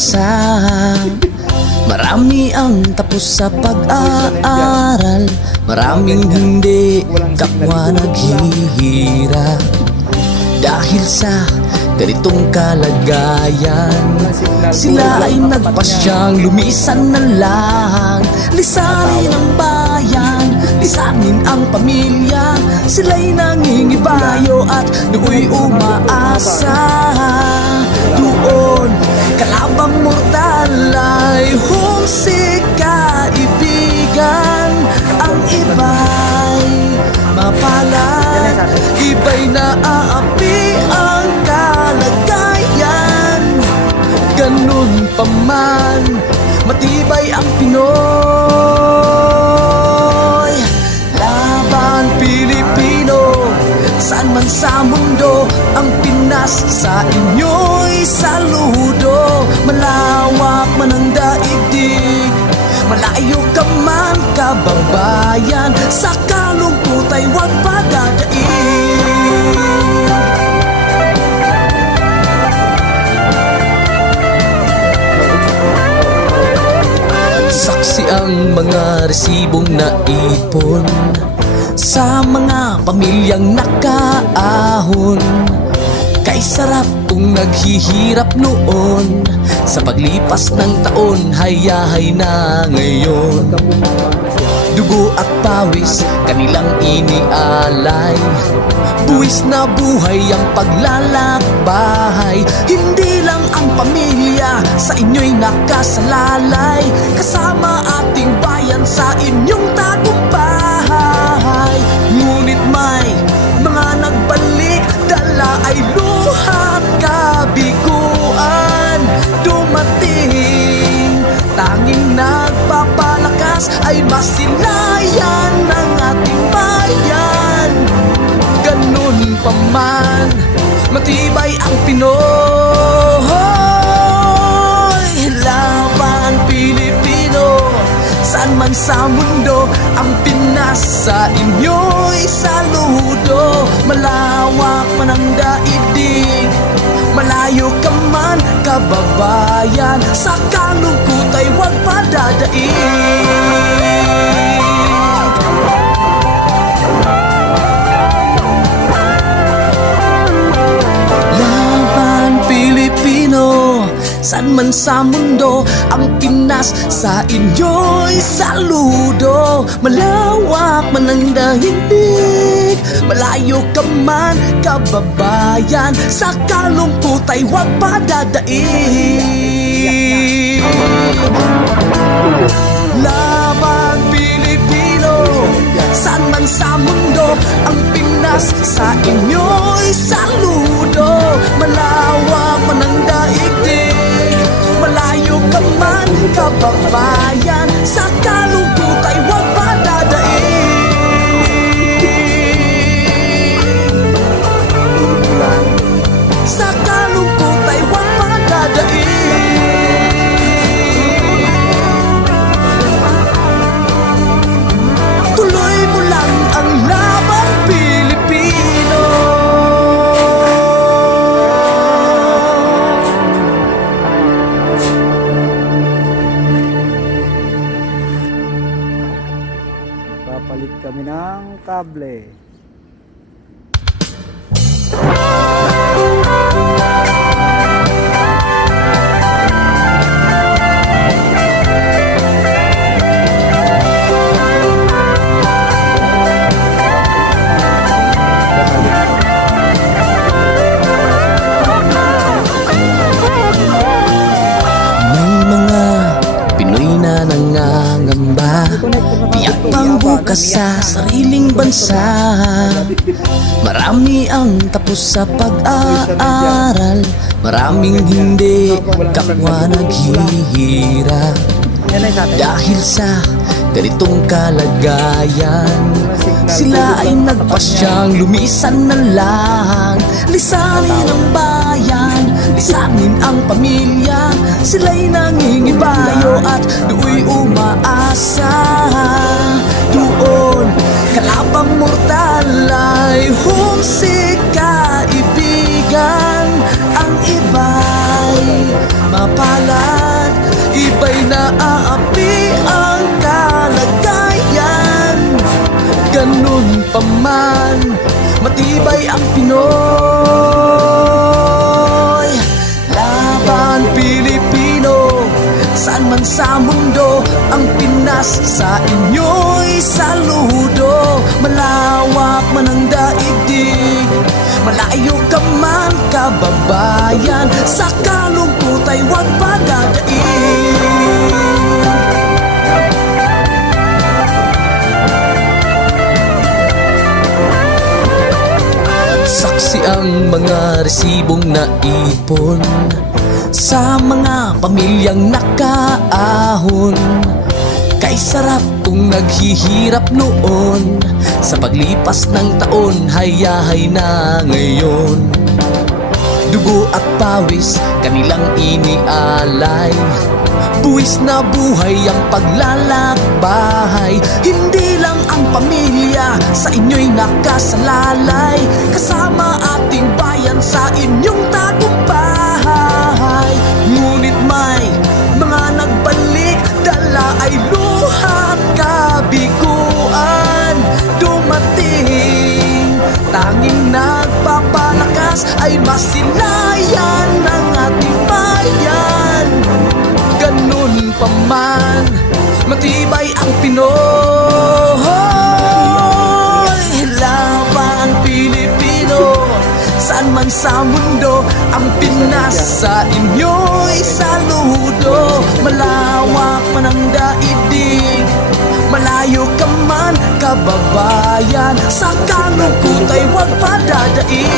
bansa. Marami ang tapos sa pag-aaral, maraming hindi kapwa naghihirap. Dahil sa ganitong kalagayan, sila ay nagpasyang lumisan na lang. Lisanin ang bayan, lisanin ang pamilya. Sila'y nangingibayo at nooy umaasa. Doon kalabang mortal ay humsik kaibigan. Ang iba'y mapalad, iba'y naaapi ang kalagayan. Ganun pa man, matibay ang Pinoy. Laban Pilipino, saan man sa mundo, ang Pinas sa inyo'y saludo. Malawak man ang daigdig, malayo ka man kababayan, sa kalungkot ay huwag padadaig. Saksi ang mga resibong naipon sa mga pamilyang nakaahon. Kay sarap kung naghihirap noon, sa paglipas ng taon, hayahay na ngayon. Dugo at pawis kanilang inialay, buwis na buhay ang paglalakbay. Hindi lang ang pamilya sa inyo'y nakasalalay, kasama ating bayan sa inyong tagumpay. Ngunit may mga nagbalik, dala ay luhat kabiguan. Dumating, tanging nagpapalakas ay masilayan ng ating bayan. Ganun pa man, matibay ang Pinoy. Laban Pilipino, saan man sa mundo, ang Pinas sa inyo'y saludo. Malawak man ang daigdig, malayo ka man kababayan, sa kalungkot ay huwag padadaig. Laban Pilipino, saan man sa mundo, ang Pinas sa inyo'y saludo. Malawak man ang daigdig, malayo ka man kababayan, sa kalungkot ay huwag padadaig. Laban Pilipino, saan man sa mundo, ang Pinas sa inyo'y saludo. Malawak man ang daigdig, malayo ka man kababayan, sa kalungkot ay huwag padadaig. Sa kalungkot ay huwag padadaig. Tuloy mo lang ang laban Pilipino. Papalit kami ng kable. nangangamba, tiyak pang bukas sa sariling bansa. Marami ang tapos sa pag-aaral, maraming hindi kapwa naghihirap. Dahil sa ganitong kalagayan, sila ay nagpasyang lumisan na lang. Lisanin ang bayan, lisanin ang pamilya. Sila'y nangingibayo at do'y umaasa. Doon kalabang mortal ay humsik kaibigan. Ang iba'y mapalad, iba'y naaapi ang kalagayan. Ganun pa man, matibay ang Pinoy. Laban Pilipino, saan man sa mundo, ang Pinas sa inyo'y saludo. Malawak man ang daigdig, malayo ka man kababayan, sa kalungkot ay huwag padadaig. Saksi ang mga resibong naipon sa mga pamilyang nakaahon. Kay sarap kung naghihirap noon, sa paglipas ng taon hayahay na ngayon. Dugo at pawis kanilang inialay, buwis na buhay ang paglalakbay. Hindi lang ang pamilya sa inyo'y nakasalalay, kasama ating bayan sa inyong tagumpay. Ngunit may mga nagbalik, dala ay luha at kabiguan. Dumating, tanging nagpapalakas ay masilayan ng ating bayan. Ganun pa man, matibay ang Pinoy. Laban Pilipino, saan man sa mundo, ang Pinas sa inyo'y saludo. Malawak man ang daigdig, malayo ka man kababayan, sa kalungkot ay huwag padadaig.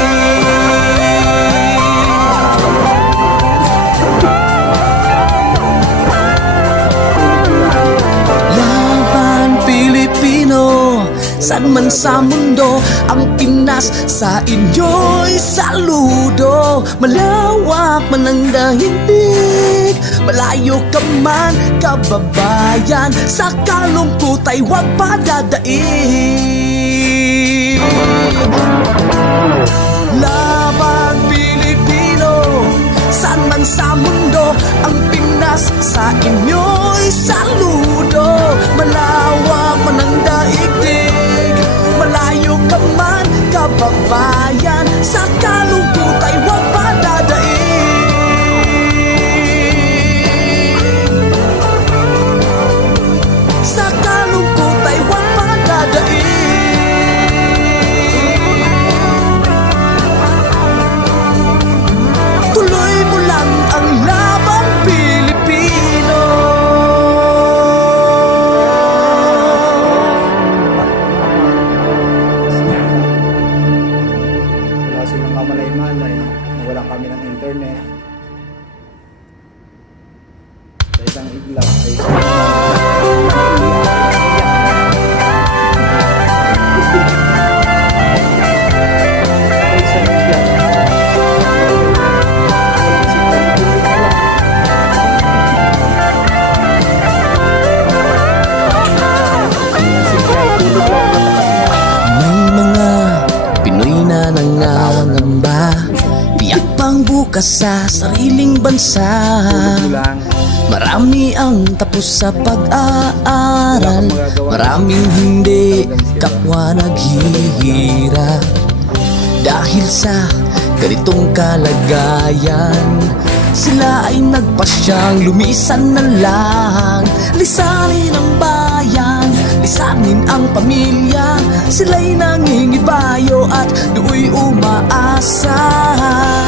Saan man sa mundo, ang Pinas sa inyo'y saludo. Malawak man ang daigdig, malayo ka man kababayan, sa kalungkot ay huwag padadaig. Laban Pilipino, saan man sa mundo, ang Pinas sa inyo'y saludo. Malawak man ang daigdig, malayo ka man kababayan, sa kalungkot ay huwag padadaig. Sa kalungkot ay huwag padadaig. Tuloy mo lang ang laban Pilipino. Wala silang kamalay-malay na wala kami ng internet. Sa isang iglap ay nangangamba, tiyak pang bukas sa sariling bansa. Marami ang tapos sa pag-aaral, maraming hindi kapwa naghihirap. Dahil sa ganitong kalagayan, sila ay nagpasyang lumisan na lang. Lisanin ang bayan, lisanin ang pamilya, sila'y nangingibayo at do'y umaasa.